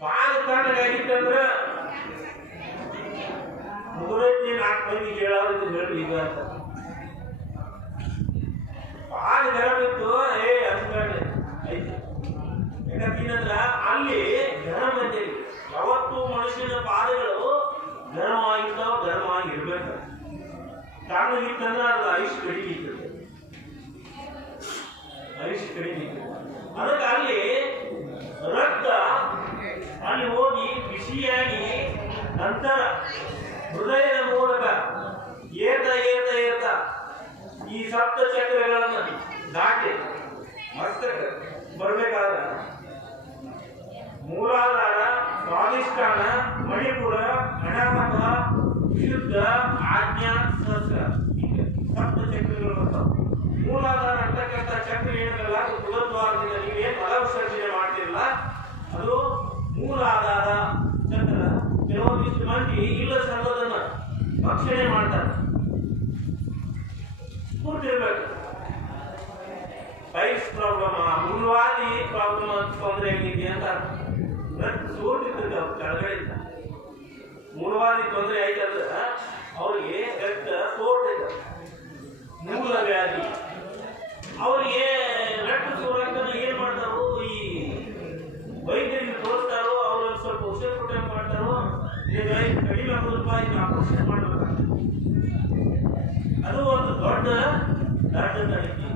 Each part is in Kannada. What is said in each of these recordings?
ಪಾದ ತಣ್ಣಗಾಗಿತ್ತಂದ್ರೆ ಮುಗುರತ್ತಿ 4 ಮಂದಿ ಕೇಳೋದು ಹೇಳಿ ಈಗ ಅಂತ ಪಾದ ಗರಂ ಇತ್ತು ಅನ್ಕೊಂಡೆ ಐತಿ ಯಾಕಂದ್ರೆ ಅಲ್ಲಿ ಗರಂ ಅಂತ ಯಾವತ್ತು ಮನುಷ್ಯನ ಪಾದಗಳು ಗರಮಾಗಿರ್ತಾವ ಗರಮಾಗಿರ್ಬೇಕು ತಣ್ಣಗಿತ್ತಂದ್ರೆ ಅದು ಐಸ್ ಕಡಿಮೆ ಇರ್ತದೆ ಅದಕ್ಕೆ ಅಲ್ಲಿ ರಕ್ತ ಅಲ್ಲಿ ಹೋಗಿ ಬಿಸಿಯಾಗಿ ನಂತರ ಹೃದಯದ ಮೂಲಕ ಏರ್ತಾ ಈ ಸಪ್ತ ಚಕ್ರಗಳನ್ನು ದಾಟಿ ಮಸ್ತಕ ಬರಬೇಕಾದ್ರೆ ಮೂಲಾಧಾರ ಸ್ವಾಧಿಷ್ಠಾನ ಮಣಿಪುರ ಅನಾಮಕ ವಿಶುದ್ಧ ಆಜ್ಞಾ ಸಹಸ್ರ ಸಪ್ತ ಚಕ್ರಗಳು ಬರ್ತಾವೆ. ಮೂಲಾಧಾರ ಅಂತಕ್ಕಂಥ ಚಕ್ರ ಏನಲ್ಲ ಅದು ಬುಧದ್ವಾರದಿಂದ ನೀವೇನು ಮಲ ವಿಸರ್ಜನೆ ಮಾಡ್ತಿರಲ್ಲ ಅದು ಮೂಲಾಧಾರ ಚಕ್ರ. ಕೆಲವೊಂದಿಷ್ಟು ಮಂದಿ ಇಲ್ಲ ಸರ್ವದನ್ನ ಭಕ್ಷಣೆ ಮಾಡ್ತಾರೆ ಕೂತಿರ್ಬೇಕು. ಪೈಲ್ಸ್ ಪ್ರಾಬ್ಲಮ್ ಮೂಲವಾದಿ ಪ್ರಾಬ್ಲಮ್ ತೊಂದರೆ ಆಗಿದೆ ಅಂತ ಸೋತಿರ್ತದೆ ಅವ್ರು ಕೆಳಗಡೆ ಮೂಲವಾದಿ ತೊಂದರೆ ಆಯ್ತಂದ್ರೆ ಅವ್ರಿಗೆ ರಕ್ತ ಸೋರ್ತೈತೆ ಮೂಲ ವ್ಯಾಧಿ ಅವರಿಗೆ ರಕ್ತ ಸೋರಕ್ಕನ ಏನ್ ಮಾಡ್ತಾರೋ ಈ ವೈದ್ಯರಿಗೆ ತೋರಿಸ್ತಾರೋ ಅವ್ರು ಸ್ವಲ್ಪ ಔಷಧ ಕೊಟ್ಟ ಮಾಡ್ತಾರೋ ಕಡಿಮೆ ಆಗೋದಪ್ಪ ಇದನ್ನ ಆಪರೇಷನ್ ಮಾಡ್ಬೇಕಾಗ್ತದೆ. ಅದು ಒಂದು ದೊಡ್ಡ ತನಿಖೆ.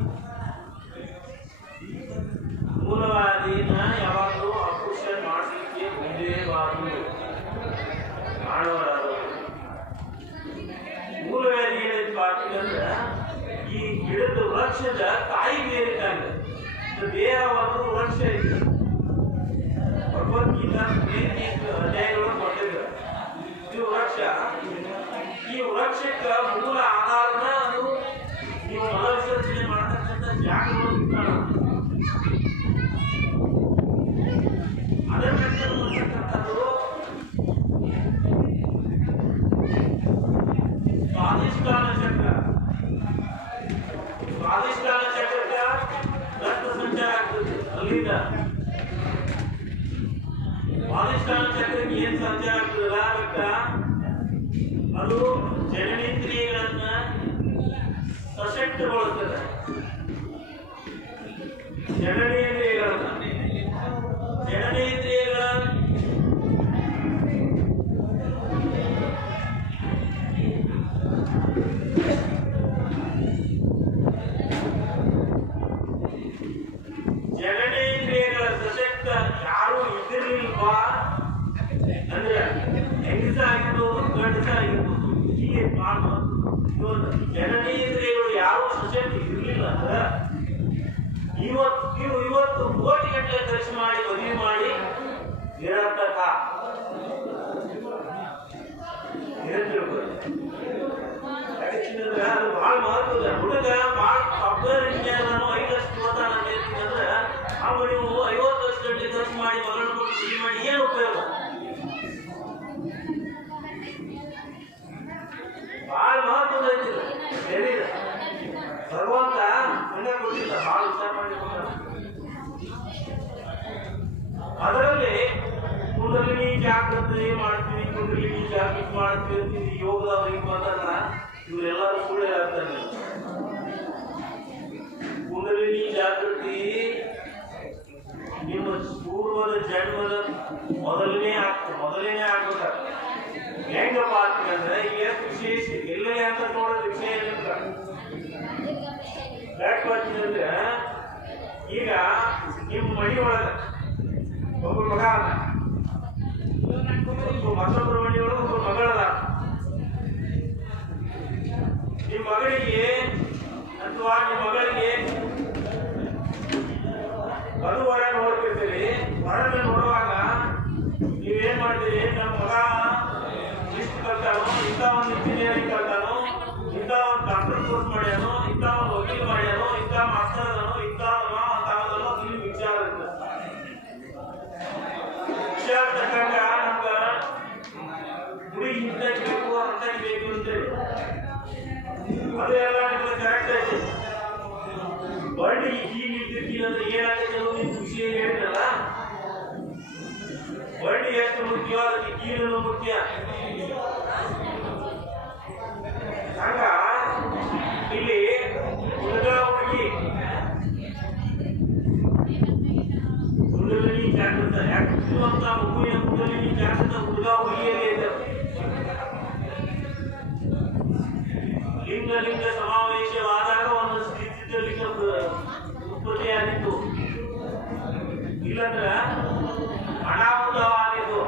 ಮೂಲವಾದಿನ ಯಾವಾಗಲೂ ಆಪರೇಷನ್ ಮಾಡಲಿಕ್ಕೆ ಮುಂದೇಬಾರದು ಮಾಡೋರಾದ್ರು. ಮೂಲವ್ಯಾಧಿ ಏನೈತಿ ಬಾಕಿದ್ರೆ ಈ ಗಿಡದ ವೃಕ್ಷದ ಕಾಯಿ ಬೇರೆ ಬೇರೆ ಒಂದು ವೃಕ್ಷ ಇದೆ. ಭಗವದ್ಗೀತಾ ಅಧ್ಯಾಯಗಳು ಕೊಟ್ಟಿದ್ರು. ಇದು ವೃಕ್ಷ. ಈ ವೃಕ್ಷಕ್ಕೆ ಮೂಲ ಆಧಾರನ ಅದು ನೀವು ಮಲ ವಿಸರ್ಜನೆ ಮಾಡತಕ್ಕಂಥ ಜಾಗಗಳು ಅದಕ್ಕಂತಕ್ಕಂಥದ್ದು ಸ್ವಾಧಿಷ್ಠಾನ ಚಕ್ರ. ಸ್ವಾಧಿಷ್ಠಾನ ಚಕ್ರಕ್ಕೆ ರಕ್ತ ಸಂಚಾರ ಆಗ್ತದೆ. ಅಲ್ಲಿಂದ ಸ್ವಾಧಿಷ್ಠಾನ ಚಕ್ರಕ್ಕೆ ಏನ್ ಸಂಚಾರ ಆಗ್ತದಲ್ಲ ರಕ್ತ ಅದು ಜನನೇಂದ್ರಿಯಗಳನ್ನ ಸಶಕ್ತಗೊಳಿಸ್ತದೆ. ಜನನೇಂದ್ರಿಯಗಳ ಸಶಕ್ತ ಯಾರು ಇದ್ದಿರ್ಲಿಲ್ವಾ ಅಂದ್ರೆ ಹೆಂಗಸ ಆಗಿರ್ಬೋದು ಗಂಡಸ ಆಗಿರ್ಬೋದು ಹೀಗೆ ಜನನೇಂದ್ರಿಯಗಳು ಯಾರು ಸಶಕ್ತಿ ಇರ್ಲಿಲ್ಲ ಅಂದ್ರೆ ಇವತ್ತು ಕೋಟಿ ಗಟ್ಟಲೆ ಖರ್ಚು ಮಾಡಿ ಮದುವೆ ಮಾಡಿ ನಿರರ್ಥಕ ಅದು ಬಹಳ ಮಹತ್ವದ. ಹುಡುಗ ಬಹಳ ಸಾಫ್ಟ್ವೇರ್ ಇಂಜಿನಿಯರ್ 5 ಲಕ್ಷ ಓದಾನ ಅಂದ್ರೆ ಅವ ನೀವು 50 ಲಕ್ಷ ಗಂಟೆ ಖರ್ಚು ಮಾಡಿ ಮಗಳನ್ನು ಕೊಟ್ಟು ಮದುವೆ ಮಾಡಿ ಏನು ಉಪಯೋಗ? ಬಹಳ ಮಹತ್ವದ ಶರೀರ ಭಗವಂತ ಹಂಗ ಕೊಟ್ಟಿಲ್ಲ, ಬಹಳ ವಿಚಾರ ಮಾಡಿ. ಅದರಲ್ಲಿ ಕುಂಡಲಿನಿ ಜಾಗೃತಿ ಮಾಡ್ತೀವಿ, ಕುಂಡಲಿನಿ ಜಾಗೃತಿ ಮಾಡ್ತೀವಿ, ಯೋಗದವ್ರಿಗೆ ಬಂದಾಗ ಇವರೆಲ್ಲರೂ ಸುಳ್ಳು ಹೇಳ್ತಾರೆ. ಕುಂಡಲಿನಿ ಜಾಗೃತಿ ನಿಮ್ಮ ಪೂರ್ವದ ಜನ್ಮದ ಮೊದಲನೇ ಆಗ್ಬೇಕಾಗ ಹೆಂಗಪ್ಪ ಆಗ್ತದಂದ್ರೆ ಈಗ ವಿಶೇಷ ಎಲ್ಲೇ ಅಂತ ನೋಡೋದು ವಿಷಯ ಏನಿಲ್ಲ. ಯಾಕೆ ಬರ್ತೀನಂದ್ರೆ ಈಗ ನಿಮ್ಮ ಮನೆ ಒಳಗ ಒಬ್ಬ ಮಗ ಅದ, ಮತ್ತೊಬ್ಬರ ಮನೆಯೊಳಗೆ ಒಬ್ಬ ಮಗಳದ. ನಿಮ್ಮ ಮಗಳಿಗೆ ಅಥವಾ ನಿಮ್ಮ ಮಗಳಿಗೆ ಅದು ಹೊರ ನೋಡ್ತಿರ್ತೀರಿ. ಹೊರಗೆ ನೋಡುವಾಗ ನೀವೇನ್ ಮಾಡ್ತೀರಿ? ನಮ್ಮ ಮಗ ಇಷ್ಟು ಕಲ್ತಾನೋ, ಇಂಥ ಒಂದು ಇಂಜಿನಿಯರಿಂಗ್ ಕಲ್ತಾನೋ, ಇಂಥ ಒಂದು ಡಾಕ್ಟರ್ ಕೋರ್ಸ್ ಮಾಡ್ಯಾನೋ, ಇಂಥ ಒಂದು ವಕೀಲ್ ಮಾಡ್ಯಾನೋ, ಇಂಥ ಮಾಸ್ಟರ್ ಅದನೋ, ಇಂಥವನೋ ಅಂಥವನೋ ನೀವು ವಿಚಾರ ಇರ್ತದೆ. ವಿಚಾರ ತಕ್ಕಂಗ ನಮ್ಗೆ ಹುಡುಗಿ ಇಂಥಕ್ಕೆ ಬೇಕು ಅಂಥಕ್ಕೆ ಬೇಕು ಅಂತೇಳಿ ಅದು ಎಲ್ಲ ನಿಮ್ಗೆ ಕರೆಕ್ಟ್ ಐತಿ. ಬಡ್ಡಿ ಹೀಗೆ ನಿಂತಿರ್ತೀವಿ ಅಂದ್ರೆ ಏನಾಗುತ್ತೆ? ವಿಷಯ ಹೇಳಿದ್ರಲ್ಲ, ಬಳ್ಳಿ ಎಷ್ಟು ಮುಖ್ಯ ಅದಕ್ಕೆ ಕೀಲನ್ನು ಮುಖ್ಯ. ಹಂಗ ಇಲ್ಲಿ ಹುಡುಗ ಹುಡುಗಿ ಕುಂಡಲಿನಿ ಜಾಗೃತ ಯಾಕಂತ ಮಗುವಿನ ಕುಂಡಲಿನಿ ಜಾಗೃತ ಹುಡುಗ ಹುಡುಗಿಯಲ್ಲಿ ಇದೆ. ಲಿಂಗ ಲಿಂಗ ಸಮಾವೇಶವಾದಾಗ ಒಂದು ಸ್ಥಿತಿಯ ಲಿಂಗ ಉತ್ಪತ್ತಿಯಾಗಿತ್ತು. ಇಲ್ಲಂದ್ರ ಅನಾಹುತವಾಗಿತ್ತು.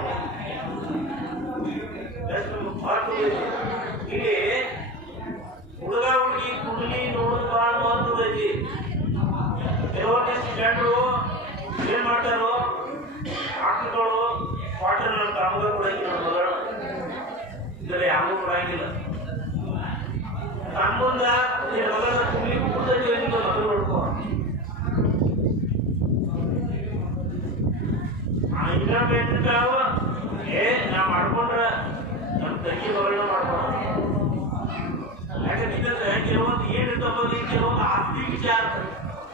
ಇಲ್ಲಿ ಹುಡುಗ ಹುಡುಗಿ ಕುಂಡಲಿ ನೋಡೋದು ಬಹಳ ಮಹತ್ವದ ಐತಿ. ಕೆಲವೊಂದಿಷ್ಟು ಜನರು ಏನ್ ಮಾಡ್ತಾರೋ ಆಕಳುಗಳು ಕ್ವಾರ್ಟರ್ ಅಂತ ಅಮಗ ಕೊಡಂಗಿಲ್ಲ, ಮಗಳು ಇದ್ರೆ ಅಮಗ ಕೊಡಂಗಿಲ್ಲ. ತಮ್ಮಂದ ಮಗಳ ಕುಂಡಲಿ ಕೂಡದಲ್ಲಿ ಮಗಳು ನೋಡ್ಕೋ. ಇನ್ನೊಂದು ಹೇಳ್ತಿರ್ತಾವ, ನಾ ಮಾಡ್ಕೊಂಡ್ರ ನಮ್ಮ ತಂಗಿ ಮಗಳನ್ನ ಮಾಡ್ಕೊಂಡ. ಯಾಕಂತಂದ್ರೆ ಕೆಲವೊಂದು ಏನಿರ್ತಪ್ಪ, ಕೆಲವೊಂದು ಆಸ್ತಿ ವಿಚಾರ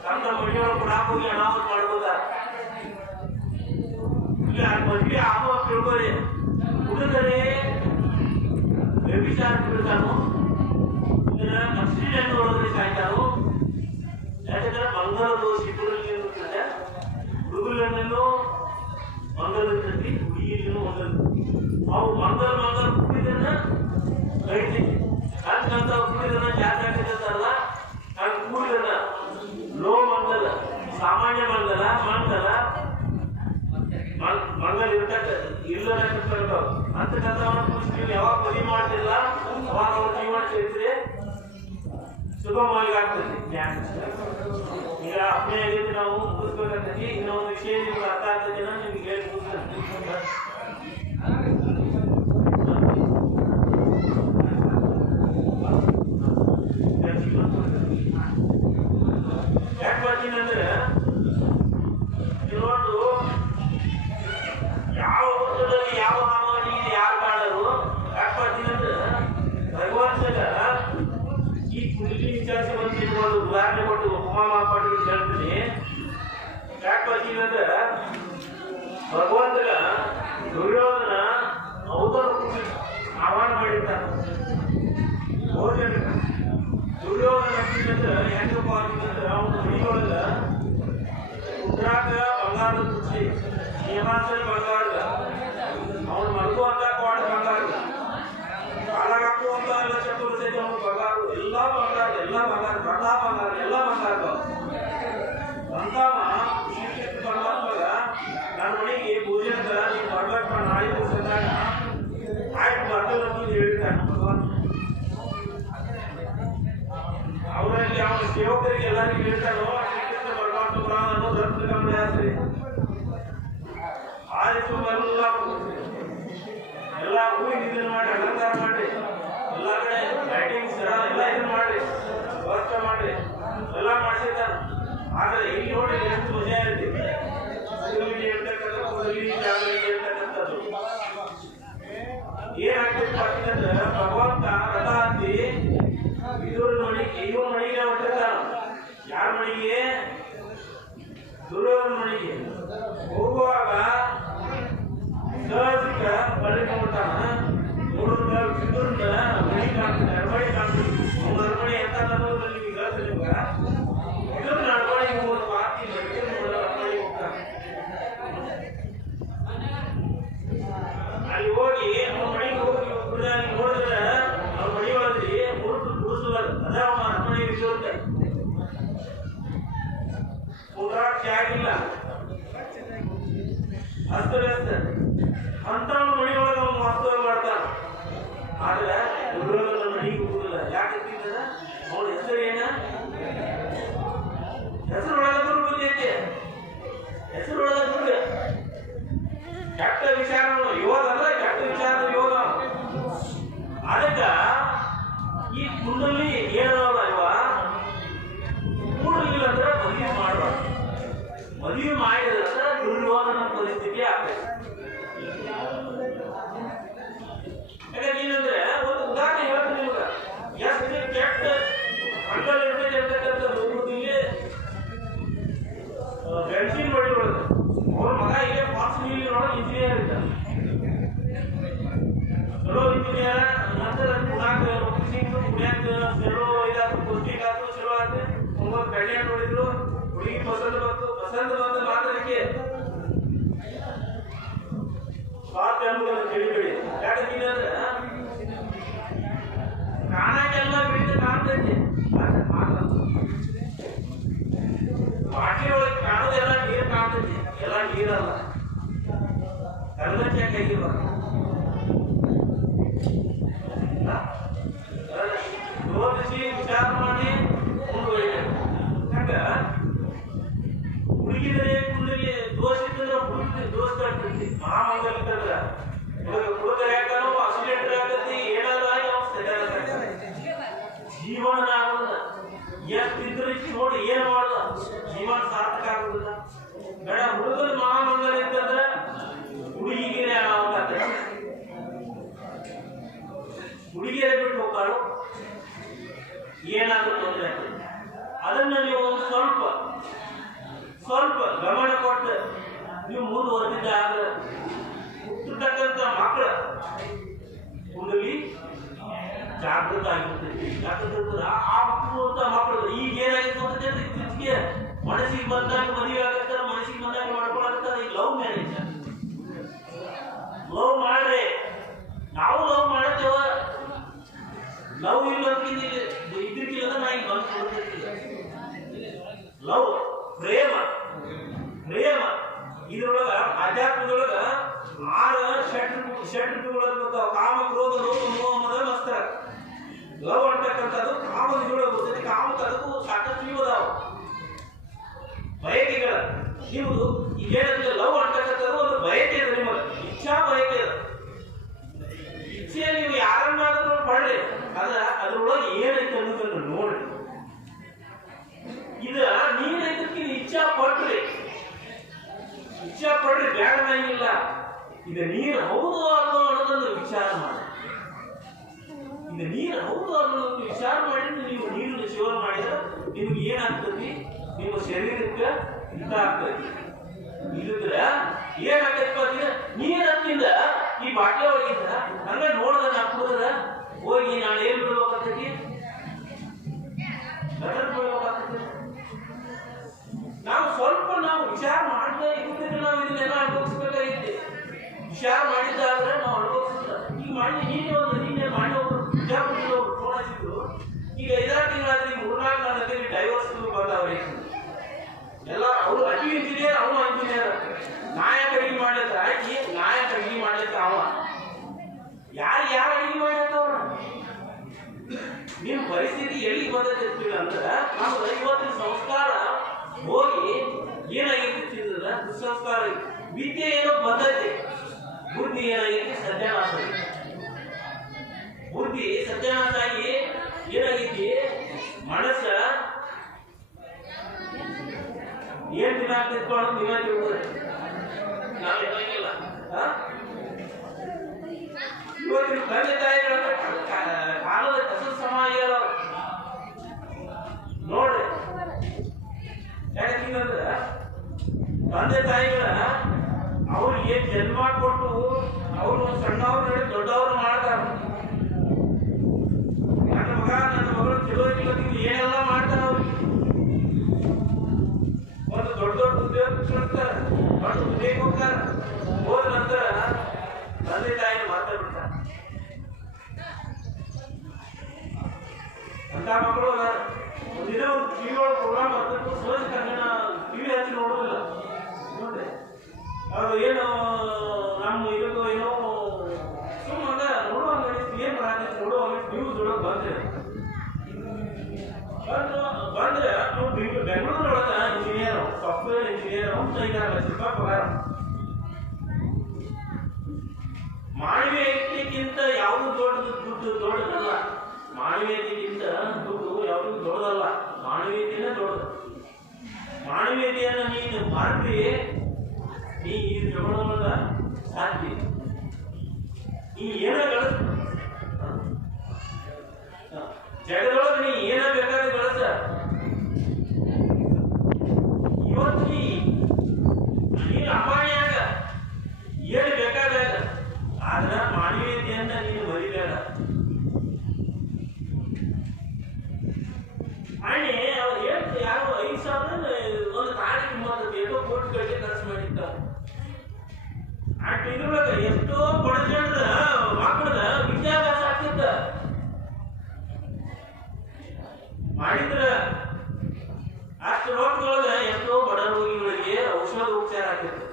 ತಮ್ಮ ಮನೆಯೊಳಗೆ ಕೊಡಾಕ ಹೋಗಿ ಅನಾಹುತ ಮಾಡ್ಬೋದ. ಈಗ ಮದ್ವೆ ಆಗುವ ತಿಳ್ಕೊಳ್ಳಿ, ಹುಡುಗರೇ ವ್ಯಭಿಚಾರ ಬಿಡ್ತಾನು, ಇದನ್ನ ಅಕ್ಸಿಡೆಂಟ್ ಒಳಗಡೆ ಸಾಯ್ತಾನು. ಯಾಕಂದ್ರೆ ಮಂಗಲ ದೋಷ ಇಬ್ಬರಲ್ಲಿ ಇರುತ್ತದೆ. ಹುಡುಗರನ್ನೂ ಮಂಗಲ ಇರ್ತೈತಿ, ಹುಡುಗಿಯಲ್ಲೂ ಮಂಗಲ. ಅವು ಮಂಗಲ್ ಹುಟ್ಟಿದನ್ನ ಕೈತಿ ಅದಕ್ಕಂತ ಕೂಡಿದನ್ನ ಜಾತಿ ಹಾಕಿರ್ತಾರಲ್ಲ, ಅದು ಕೂಡಿದನ್ನ ಲೋ ಮಂಗಲ, ಸಾಮಾನ್ಯ ಮಂಗಲ, ಮಂಗಲ ಇರ್ತಕ್ಕ ಇಲ್ಲದ ಅಂತಕ್ಕಂಥವನ್ನ ಕುರಿತು ನೀವು ಯಾವಾಗ ಮದುವೆ ಮಾಡ್ತಿಲ್ಲ ಅವಾಗ ಅವ್ರ ಜೀವನ ಚರಿತ್ರೆ ಸುಗಮವಾಗಿ ಆಗ್ತದೆ. ಈಗ ಅಪ್ಪನೇ ಆಗೈತಿ, ನಾವು ಮುಗಿಸ್ಬೇಕಾಗ್ತೈತಿ. ಇನ್ನೊಂದು ವಿಷಯ ನಿಮ್ಗೆ ಅರ್ಥ ಆಗ್ತದೆ, ನಿಮ್ಗೆ ಹೇಳಿ ಮುಗಿಸ್ತಾರೆ. ಯಾಕೆ ಬರ್ತೀನಿ ಅಂದ್ರೆ ಕೆಲವೊಂದು ಯಾವ ಊಟದಲ್ಲಿ ಯಾವ ಹಾಮಾಡಿ ಯಾರು ಕಾಣರು. ಯಾಕೆ ಬರ್ತೀನಿ ಅಂದ್ರೆ ಭಗವಂತನ ಈ ಕುಂಡಲಿ ವಿಚಾರಿಸಿ ಒಂದು ಉದಾಹರಣೆ ಕೊಟ್ಟು ಉಪಮಾ ಮಾಪಾಟಿಗೆ ಹೇಳ್ತೀನಿ. ಯಾಕೆ ಬರ್ತೀನಿ ಅಂದ್ರೆ ಭಗವಂತನ ದುರ್ಯೋಧನ ಅವತಾರ ಆಹ್ವಾನ ಮಾಡಿರ್ತಾನೆ. ದುರ್ಯೋಧನ ಹೆಂಗಪ್ಪ ಅಂತಂದ್ರೆ ಅವನ ಮನೆಯೊಳಗ ಉದ್ರಾಗ ಬಂಗಾರದ ಕುರ್ಚಿ, ನಿಯಮಾಸನ ಬಂಗಾರದ, ಅವನು ಮಲಗುವಂತ ಕ್ವಾಡ ಬಂಗಾರದ, ಕಾಲಾಗ ಹಾಕುವಂತ ಎಲ್ಲ ಚಪ್ಪಲು ಸಹಿತ ಅವನು ಬಂಗಾರ, ಎಲ್ಲ ಬಂಗಾರ, ಎಲ್ಲ ಬಂಗಾರ. ಅಂತಾವ ಶ್ರೀಕೃಷ್ಣ ಪರಮಾತ್ಮಗ ನನ್ನ ಮನೆಗೆ ಭೋಜನದ ನೀವು ಬರ್ಬೇಕು ನಾಳೆ ದಿವಸದಾಗ ಆಯ್ತು ಬರ್ತಲ್ಲ ಅಂತ ಹೇಳಿರ್ತಾನೆ ಭಗವಂತ. ಅವರಲ್ಲಿ ಅವನ ಸೇವಕರಿಗೆ ಎಲ್ಲರಿಗೂ ಹೇಳ್ತಾನೋ ಶ್ರೀಕೃಷ್ಣ ಪರಮಾತ್ಮ ಅನ್ನೋ ರತ್ನ ಗಮನ ಆಸ್ರಿ ಆದಿತ್ತು ಎಲ್ಲ ಹೂವಿನ ಇದನ್ನ ಮಾಡಿ ಅಲಂಕಾರ ಮಾಡಿ ಎಲ್ಲ ಕಡೆ ಲೈಟಿಂಗ್ಸ್ ಎಲ್ಲ ಇದನ್ನ ಮಾಡಿ ವ್ಯವಸ್ಥೆ ಮಾಡಿ ಎಲ್ಲ ಮಾಡಿಸಿರ್ತಾನೆ. ಆದರೆ ಇಲ್ಲಿ ನೋಡಿ ಎಷ್ಟು ಮಜಾ ಇರ್ತೀವಿ. ಹೇಳ್ತಕ್ಕಂಥದ್ದು ಏನಾಗ್ತಿತ್ತು ಅಂತಂದ್ರೆ ಭಗವಂತ ರಥ ಹತ್ತಿ ಇವನ ಮನೆಗೆ ಹೊಟ್ಟಿರ್ತಾನ. ಯಾರ ಮನೆಗೆ? ದುರ್ಯೋಧನ ಮನೆಗೆ ಹೋಗುವಾಗ ಸಹಜಿಕ ಬಳಿ ನೋಡ್ತಾನ. ನೋಡಿದ ಸಿದ್ಧನ ಮನೆ ಕಾಣ್ತಾನೆ, ಅರಮನೆ ಕಾಣ್ತಾನೆ. ಅವನ ಅರಮನೆ ಎಂತ ಅನ್ನೋದ್ರಲ್ಲಿ ಈಗ ಇದನ್ನ ಅರಮನೆಗೆ ಹೋದ ಮಾತಿ ಅರಮನೆಗೆ ಹೋಗ್ತಾನೆ. ಅಲ್ಲಿ ಹೋಗಿ ಅವನ ಮನೆಗೆ ಹೋಗಿ ನೋಡಿದ್ರೆ ಅವ್ರ ಮನೆಯೊಳಗೆ ಮೂರು ಗುಡಿಸಲ ಅದ ಅವನ ಅರಮನೆ ಇರುತ್ತೆ. ಉಂಡ್ರಾಕ್ಷಿ ಆಗಿಲ್ಲ, ಅಸ್ತವ್ಯಸ್ತ ಅಂತ ಮನೆಯೊಳಗೆ ಅವನು ವಾಸ್ತವ ಮಾಡ್ತಾನ. ಆದ್ರೆ ದುರ್ಯೋಧನ ಮನೆಗೆ ಹೋಗುದಿಲ್ಲ. ಯಾಕಂದ್ರೆ ಅವನ ಹೆಸರು ಏನ? ಹೆಸರೊಳಗ ದುರ್ಗ ಐತೆ, ಹೆಸರೊಳಗ ದುರ್ಗ. ಕೆಟ್ಟ ವಿಚಾರ ಯೋಧ ಅಲ್ಲ, ಕೆಟ್ಟ ವಿಚಾರದ ಯೋಧ. ಅದಕ್ಕ ಈ ಕುಂಡಲಿ ಏನಲ್ಲ ಇವ ಕೂಡಲಿಲ್ಲ ಅಂದ್ರೆ ಮದುವೆ ಮಾಡಬಾರ್ದು. ಮದುವೆ ಮಾಡಿದ್ರೆ ದುರ್ಯೋಧನ ಪರಿಸ್ಥಿತಿ ಆಗ್ತದೆ. ಯಾಕಂದ್ರೆ ಏನಂದ್ರೆ ಒಂದು ಉದಾಹರಣೆ ಹೇಳ್ತೀನಿ ನಿಮ್ಗೆ. ಎಷ್ಟು ಕೆಟ್ಟ ಮಂಡಲ ಇರ್ತಕ್ಕಂಥದ್ದು ಇಲ್ಲಿ ಬೆಳ್ಸಿನ ಬಡಿ ಒಳಗೆ ಸಂದ ಬಂದ ಮಾತ್ರಕ್ಕೆ ಸ್ವಾರ್ಥ ಎಂಬುದನ್ನು ತಿಳಿಬೇಡಿ. ಯಾಕಂದ್ರೆ ಕಾಣಕ್ಕೆಲ್ಲ ಬೆಳೆದು ಕಾಣ್ತೈತಿ, ಬಾಟ್ಲಿ ಒಳಗೆ ಕಾಣೋದೆಲ್ಲ ನೀರು ಕಾಣ್ತೈತಿ, ಎಲ್ಲ ನೀರಲ್ಲ. ಕಲ್ಲಚ್ಚ ಕೈಗಿಲ್ಲ, ಯೋಚಿಸಿ ವಿಚಾರ ಮಾಡಿ ಮುಂದುವರಿಬೇಕು. ಯಾಕ ಹುಡುಗಿದರೆ ಕುಂಡಲಿ ದೋಷ ಇತ್ತಂದ್ರೆ ಹುಡುಗಿ ದೋಷ ಆಗ್ತೈತಿ. ಮಹಾಮಂಗಲಿಕಂದ್ರ ಇವಾಗ ಹುಡುಗರು ಯಾಕನೋ ಆಕ್ಸಿಡೆಂಟ್ ಆಗತ್ತಿ, ಏನಾದ್ರು ಆಗಿ ಜೀವನ ಆಗುದಿಲ್ಲ. ಎಷ್ಟಿದ್ರೆ ನೋಡಿ ಏನ್ ಮಾಡುದ, ಜೀವನ ಸಾರ್ಥಕ ಆಗುದಿಲ್ಲ. ಬೇಡ, ಹುಡುಗನ ಮಹಾಮಂಗಲ ಇತ್ತಂದ್ರೆ ಹುಡುಗಿಗೆ ಹುಡುಗಿಯರೇ ಬಿಟ್ಟು ಹೋಗ್ತಾಳು, ಏನಾದ್ರೂ ತೊಂದರೆ ಆಗ್ತದೆ. ಅದನ್ನ ನೀವು ಸ್ವಲ್ಪ ಸ್ವಲ್ಪ ಗಮನ ಕೊಟ್ಟು ನೀವು ಮುಂದುವರೆದಿದ್ದಾಗ ಹುಟ್ಟತಕ್ಕಂಥ ಮಕ್ಕಳ ಕುಂಡಲಿ ಜಾಗೃತ ಆಗಿರ್ತೈತಿ. ಯಾಕಂತಂದ್ರೆ ಆ ಮಕ್ಕಳು ಈಗ ಏನಾಗಿತ್ತು ಅಂತಂದ್ರೆ ಇತ್ತೀಚೆಗೆ ಮನಸ್ಸಿಗೆ ಬಂದಾಗ ಮದುವೆ ಆಗತ್ತಾರ, ಮನಸ್ಸಿಗೆ ಬಂದಾಗ ಮಾಡ್ಕೊಳತ್ತಾರ. ಈಗ ಲವ್ ಮ್ಯಾರೇಜ್, ಲವ್ ಮಾಡ್ರೆ ನಾವು ಲವ್ ಮಾಡ್ತೇವ, ಲವ್ ಇಲ್ಲೋದ್ಕಿಂತ ಇದಕ್ಕಿಲ್ಲ ನಾ ಈಗ ಬಂದ್ಕೊಡ್ತೈತಿ. ಲವ್ ಪ್ರೇಮ, ಪ್ರೇಮ ಇದ್ರೊಳಗ ಅಧ್ಯಾತ್ಮದೊಳಗ 6 ಷಟ್ರುಗಳಾಗ ಕಾಮ ಕ್ರೋಧ ಲೋಭ ಮೋಹ ಮದ ಮತ್ಸರ. ಲವ್ ಅಂತಕ್ಕಂಥದ್ದು ಕಾಮದೊಳಗೆ ಬರ್ತೈತಿ. ಕಾಮಕ್ಕೆ ಅದಕ್ಕೂ ಸಾಕಷ್ಟು ಇವು ಅದಾವ ಬಯಕೆಗಳ. ನೀವು ಈಗೇನಂದ್ರೆ ಲವ್ ಅಂತಕ್ಕಂಥದ್ದು ಒಂದು ಬಯಕೆ ಇದೆ, ನಿಮಗೆ ಇಚ್ಛಾ ಬಯಕೆ ಇದೆ. ಇಚ್ಛೆ ನೀವು ಯಾರನ್ನಾದ್ರೂ ಪಡ್ರಿ, ಅದ್ರೊಳಗೆ ಏನೈತೆ ಅನ್ನೋದನ್ನು ನೋಡ್ರಿ. ಇದ ನೀನೈತಕ್ಕೆ ಇಚ್ಛಾ ಪಡ್ರಿ, ಇಚ್ಛಾ ಪಡ್ರಿ, ಬೇಡ ನಂಗಿಲ್ಲ. ಇದು ನೀರು ಹೌದು ಅಲ್ಲೋ ಅನ್ನೋದನ್ನು ವಿಚಾರ ಮಾಡಿ. ಇದು ನೀರು ಹೌದು ಅನ್ನೋದನ್ನು ವಿಚಾರ ಮಾಡಿ ನೀವು ನೀರನ್ನು ಸೇವನೆ ಮಾಡಿದ್ರೆ ನಿಮ್ಗೆ ಏನಾಗ್ತತಿ, ನಿಮ್ಮ ಶರೀರಕ್ಕೆ ಹಿತ ಆಗ್ತೈತಿ. ಇಲ್ಲದ್ರೆ ಏನಾಗ್ತೈತಿ ಅಂದ್ರೆ ನೀರ್ ಹತ್ತಿಂದ ಈ ಬಾಟ್ಲೆ ಒಳಗಿಂದ ಹಂಗ ನೋಡ್ದ ನಾ ಕುಡಿದ್ರ ಹೋಗಿ ನಾಳೆ ಏನ್ ಬಿಡ್ಬೇಕಾಗ್ತೈತಿ, ಬಿಡ್ಬೇಕಾಗ್ತೈತಿ. ನಾವು ಸ್ವಲ್ಪ ವಿಚಾರ ಮಾಡದೆ ಇದ್ದಿದ್ರೆ ನಾವು ಇದನ್ನೆಲ್ಲ ಅನುಭವಿಸ್ಬೇಕಾಗಿತ್ತು. ವಿಚಾರ ಮಾಡಿದ್ದಾದ್ರೆ ನಾವು ಅನುಭವಿಸಿಲ್ಲ. ಈಗ ಮಾಡಿ ನೀನೇ ಮಾಡಿ ಒಬ್ರು ಬಿಜಾಪುರದಲ್ಲಿ ಒಬ್ರು ಫೋನ್ ಹಚ್ಚಿದ್ರು. ಈಗ 5 ತಿಂಗಳಾದ್ರೆ 3-4 ನನ್ನ ಡೈವರ್ಸ್ ಬಂದವ್ರಿ ಎಲ್ಲ. ಅವರು ಅತಿ ಇಂಜಿನಿಯರ್, ಅವನು ಇಂಜಿನಿಯರ್. ನಾಯಕ ಅಡಿಗೆ ಮಾಡ್ಲಿಕ್ಕೆ ಆಯ್ತು, ನಾಯಕ ಅಡಿಗೆ ಮಾಡ್ಲಿಕ್ಕೆ ಅವ. ಯಾರು ಅಡಿಗೆ ಮಾಡ್ಲತ್ತವ್ರ? ನಿಮ್ ಪರಿಸ್ಥಿತಿ ಎಲ್ಲಿಗೆ ಬಂದಿರ್ತೀವಿ ಅಂದ್ರೆ ನಮ್ದು ಇವತ್ತಿನ ಸಂಸ್ಕಾರ ಹೋಗಿ ಏನಾಗಿರ್ತಿದ್ರೆ ದುಸ್ಸಂಸ್ಕಾರ. ವಿದ್ಯೆ ಏನೋ ಬಂದೈತಿ, ಬುದ್ಧಿ ಏನಾಗೈತಿ ಸತ್ಯಾನಾಶ. ಬುದ್ಧಿ ಸತ್ಯಾನಾಶ ಆಗಿ ಏನಾಗೈತಿ, ಮನಸ್ಸ ಏನ್ ದಿನ ತಿಳ್ಕೊಂಡು ದಿನ ತಿಳ್ಕೋದ್ರೆ ನಾವು ಇರಂಗಿಲ್ಲ. ಇವತ್ತಿನ ತಂದೆ ತಾಯಿಗಳ ಕಾಲದ ಕಸ ಸಮಾಜ ನೋಡ್ರಿ. ಯಾಕಂದ್ರೆ ತಂದೆ ತಾಯಿಗಳ ಅವ್ರಿಗೆ ಜನ್ಮ ಕೊಟ್ಟು ಅವರು ಸಣ್ಣವ್ರು ನೋಡಿ ದೊಡ್ಡವ್ರು ಮಾಡ್ತಾರ. ನನ್ನ ಮಗಳು ಚಲೋ ಇಲ್ಲ ಏನೆಲ್ಲ ಮಾಡ್ತಾರ. ಅವ್ರಿಗೆ ಒಂದು ದೊಡ್ಡ ಉದ್ಯೋಗ ಕಳಿಸ್ತಾರ, ದೊಡ್ಡ ಉದ್ಯೋಗ ಹೋಗ್ತಾರ. ಹೋದ ನಂತರ ತಂದೆ ತಾಯಿನ ಮಾತಾಡ್ಬಿಡ್ತಾರ. ಅಂತ ಮಕ್ಕಳು ಒಂದಿನ ಒಂದು ಟಿವಿ ಒಳಗೆ ಪ್ರೋಗ್ರಾಮ್ ಬರ್ತಿತ್ತು, ಸೋಜ್ ಕನ್ನಡ ಟಿವಿ ಹಚ್ಚಿ ನೋಡೋದಿಲ್ಲ. ನೋಡ್ರಿ ಅದು ಏನು ನಮ್ಮ ಇದಕ್ಕೂ ಏನೋ ಸುಮ್ಮನೆ ನೋಡುವಂಗ ಏನ್ ನೋಡುವಂಗ ನ್ಯೂಸ್ ಒಳಗೆ ಬಂದ್ರೆ ಬೆಂಗಳೂರೊಳಗ ಇಂಜಿನಿಯರ್, ಸಾಫ್ಟ್ವೇರ್ ಇಂಜಿನಿಯರ್ 5-6 ಲಕ್ಷ ರೂಪಾಯಿ ಪಗಾರ. ಮಾನವೀಯತೆಗಿಂತ ಯಾವುದು ದುಡ್ಡು ದೊಡ್ಡದಲ್ಲ. ಮಾನವೀಯತೆಗಿಂತ ದುಡ್ಡು ಯಾವುದು ದೊಡ್ಡದಲ್ಲ, ಮಾನವೀಯತೆಯೇ ದೊಡ್ಡದು. ಮಾನವೀಯತೆಯನ್ನು ನೀನು ಮಾರ್ತಿ ನೀ ಈ ಜಗತ್ತೊಳಗ ಸಾಧ್ಯ. ನೀ ಏನ ಗಳಿಸ, ಜಗದೊಳಗೆ ನೀ ಏನ ಬೇಕಾದ್ರೆ ಗಳಿಸ. ಇವತ್ತು ನೀನು ಅಪಾಯಾಗ ಏನು ಬೇಕಾದಾಗ, ಆದ್ರ ಮಾನವೀಯತೆಯನ್ನ ನೀನು ಮರಿಬೇಡ. ಅಣ್ಣೆ ಅವ್ರು ಹೇಳ್ತಾರೆ, ಯಾರು 5,000 ಒಂದು ತಾಳಿ ಕಿಮ್ಮತ್ತು ಇದ್ರೊಳಗೆ ಎಷ್ಟೋ ಬಡ ಜನರ ಮಕ್ಕಳದ ವಿದ್ಯಾಭ್ಯಾಸ ಆಗ್ತಿದ್ದ ಮಾಡಿದ್ರ ಅಷ್ಟು ರೋಗದೊಳಗೆ ಎಷ್ಟೋ ಬಡ ರೋಗಿಗಳಿಗೆ ಔಷಧ ಉಪಚಾರ ಆಗ್ತಿತ್ತು.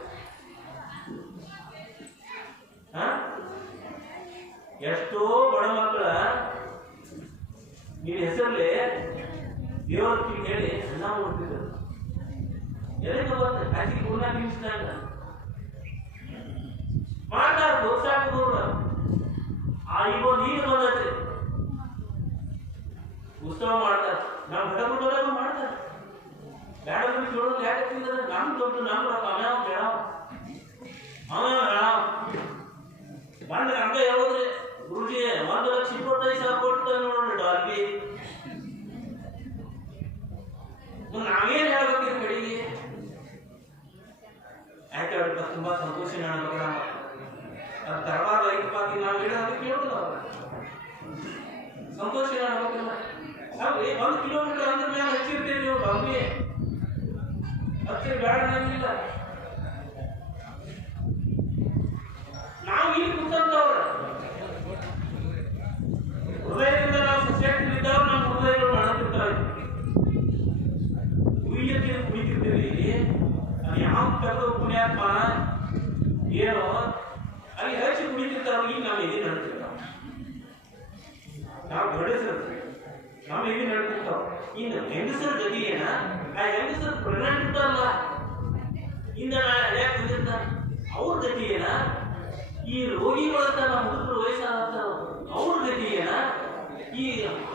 ಎಷ್ಟೋ ಬಡ ಮಕ್ಕಳ ನಿನ್ನ ಹೆಸರಲ್ಲಿ ದೇವರ ಹೇಳಿ ಅನ್ನ ಮಾಡ್ತಿದ್ರು. ಎದಕ್ಕೆ ಗೊತ್ತ ಕಾಸಿಗೆ ಗುಣ ನಿಲ್ಲಿಸಿದಾಗ ಮಾಡ್ತಾರ ದೋಸಾಕೋರು ಇವತ್ತು ಈಗ ಬಂದೈತ್ರಿ ಉತ್ಸವ ಮಾಡ್ತಾರ. ನಾವು ಘಟಕ ಮಾಡ್ತಾರ ಬೇಡ ಕೇಳೋದು ಯಾಕೆ ತಿಂದ್ರೆ ನಮ್ ದೊಡ್ಡ ನಮ್ ಅಮ್ಯಾವ ಕೇಳಾವ ಬಂದ ಹಂಗ ಹೇಳೋದ್ರಿ ಗುರುಜಿ 1,25,000 ಕೊಟ್ಟು ನೋಡ್ರಿ ಡಾಲ್ಬಿ. ನಾವೇನ್ ಹೇಳ್ಬೇಕಿದ್ ಕಡೆಗೆ ಯಾಕೆ ಅವ್ರಿಗೆ ತುಂಬಾ ಸಂತೋಷ ಹೇಳ್ಬೇಕ ಅದು ತರವಾರ ಐಪಾತಿ ನಾವು ಹೇಳೋದು ಅದಕ್ಕೆ ಕೇಳೋದು ಅವ್ರ ಸಂತೋಷ ಹೇಳ್ಬೇಕಲ್ಲ. ಅಲ್ರಿ 1 ಕಿಲೋಮೀಟರ್ ಅಂದ್ರೆ ಮೇಲೆ ಹಚ್ಚಿರ್ತೀರಿ ನೀವು ಡಾಲ್ಬಿ ಹಚ್ಚಿರ ಬೇಡ ನಂಗಿಲ್ಲ. ನಾವು ಇಲ್ಲಿ ಕೂತಂತವ್ರ ಹೃದಯದಿಂದ ನಾವು ಸಸ್ಯಾಕ್ತಿದ್ದವ್ರು ನಮ್ಮ ಹೃದಯಗಳು ಮಾಡುತ್ತಿರ್ತಾವೆ. ಉಯ್ಯಕ್ಕೆ ಕುಣಿತಿರ್ತೀವಿ ಅದು ಯಾವ ತೆಗೆದು ಪುಣ್ಯಾತ್ಮ ಏನೋ ಅಲ್ಲಿ ಹಚ್ಚಿ ಕುಣಿತಿರ್ತಾರ. ಈಗ ನಾವು ಎದಿ ನಡ್ತಿರ್ತಾವ ನಾವು ಗಡಿಸಿರ್ತೀವಿ ನಾವು ಎದಿ ನಡ್ತಿರ್ತಾವ. ಇನ್ನು ಹೆಂಗಸರ ಗತಿ ಏನ ಆ ಹೆಂಗಸರು ಪ್ರೆಗ್ನೆಂಟ್ ಇರ್ತಾರಲ್ಲ ಇಂದ ನಾಳೆ ಹಳ್ಯಾಕ ಬಂದಿರ್ತಾರ ಅವ್ರ ಗತಿ ಏನ ಈ ರೋಗಿಗಳಂತ ಮುದುಕರು ವಯಸ್ಸಾದ ಅವ್ರ ಗತಿ ಏನ ಈ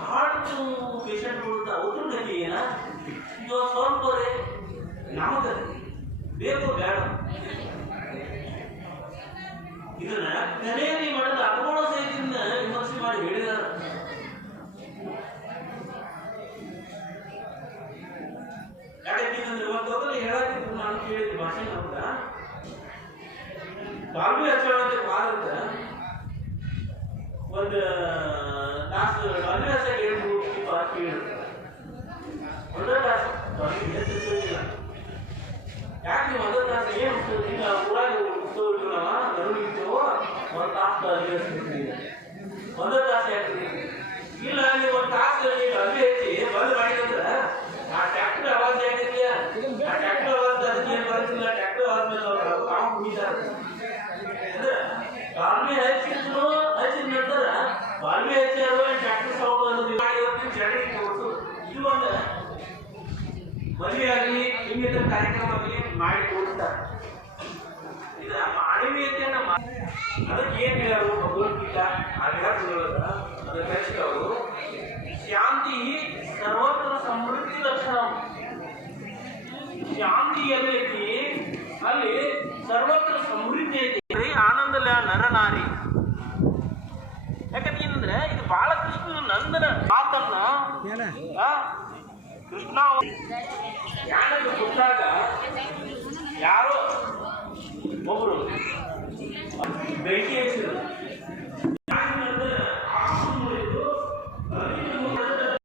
ಹಾರ್ಟ್ ಪೇಷಂಟ್ಗಳು ಅವ್ರ ಗತಿ ಏನ ಇದು ಸ್ವಲ್ಪ ನಮಗ ಬೇಕು ಬೇಡ ಇದನ್ನ ಖರೀದಿ ಮಾಡಿದ ಅಪೋಣ ಸಹಿತದಿಂದ ವಿಮರ್ಶೆ ಮಾಡಿ ಹೇಳಿದಾರ. ಯಾಕಂದ್ರೆ ಇವತ್ತು ಹೇಳತ್ತಿದ್ರು ನಾನು ಕೇಳಿದ ಭಾಷೆ ನಮ್ಗ ಬಾಲ್ವಿ ಹಚ್ಚೋಣ ಬಾರದ ಒಂದು ತಾಸು ಬಾಲ್ವಿ ಹಚ್ಚ ಕೇಳಿರ್ತಾರೆ ಒಂದೇ ತಾಸು ಬಾಲ್ವಿ ಹೆಚ್ಚಿಲ್ಲ. ಯಾಕೆ ನೀವು ಒಂದೇ ತಾಸು ಏನು ಈಗ ಊರಾಗ ಉತ್ಸವ ನಾವು ನರುಗಿರ್ತೇವೋ ಒಂದು ತಾಸು ಒಂದೇ ತಾಸು ಯಾಕೆ ಇಲ್ಲ ನೀವು ಒಂದು ತಾಸು ನೀವು ಬಾಲ್ವಿ ಹಚ್ಚಿ ಬಂದ್ ಮಾಡಿದಂದ್ರೆ ಆ ಟ್ರ್ಯಾಕ್ಟರ್ ಆವಾಜ್ ಯಾಕಿದೆಯ ಆ ಟ್ರ್ಯಾಕ್ಟರ್ ಆವಾಜ್ ಅದಕ್ಕೆ ಏನು ಬರುತ್ತಿಲ್ಲ. ಟ್ರ್ಯಾಕ್ಟರ್ ಆವಾಜ್ ಮೇಲೆ ಅವ್ರು ಕಾವು ಕುಣಿತಾರೆ ಅಂದ್ರೆ ಬಾಲ್ವಿ ಹಚ್ಚಿದ್ರು ಹಚ್ಚಿದ ನಂತರ ಬಾಲ್ವಿ ಹಚ್ಚಾರು ಟ್ರ್ಯಾಕ್ಟರ್ ಸೌಂಡ್ ಅನ್ನೋದು ಮಾಡಿ ಜಡಿ ತೋರಿಸು. ಇದು ಒಂದು ಮದುವೆ ಆಗಲಿ ಇನ್ನಿತರ ಕಾರ್ಯಕ್ರಮ ಆಗಲಿ ಮಾಡಿ ತೋರಿಸ್ತಾರೆ. ಇದು ಮಾನವೀಯತೆಯನ್ನ ಅದಕ್ಕೆ ಏನ್ ಹೇಳೋರು ಭಗವದ್ಗೀತಾ ಅಧ್ಯಾತ್ಮದೊಳಗ ಅದನ್ನ ಕಲಿಸಿದವರು ಶಾಂತಿ ಸರ್ವತ್ರ ಸಮೃದ್ಧಿ ಲಕ್ಷಣ. ಶಾಂತಿ ಎಲ್ಲೈತಿ ಅಲ್ಲಿ ಸರ್ವತ್ರ ಸಮೃದ್ಧಿ ಐತಿ. ಆನಂದ ನರನಾರಿ ಯಾಕಂದ್ರೆ ಇದು ಬಹಳ ಕೃಷ್ಣ ನಂದನ ಮಾತನ್ನ ಕೃಷ್ಣ ಜ್ಞಾನದ ಕೊಟ್ಟಾಗ ಯಾರೋ ಒಬ್ರು ಬೆಂಕಿ ಹಚ್ಚಿದ್ರು.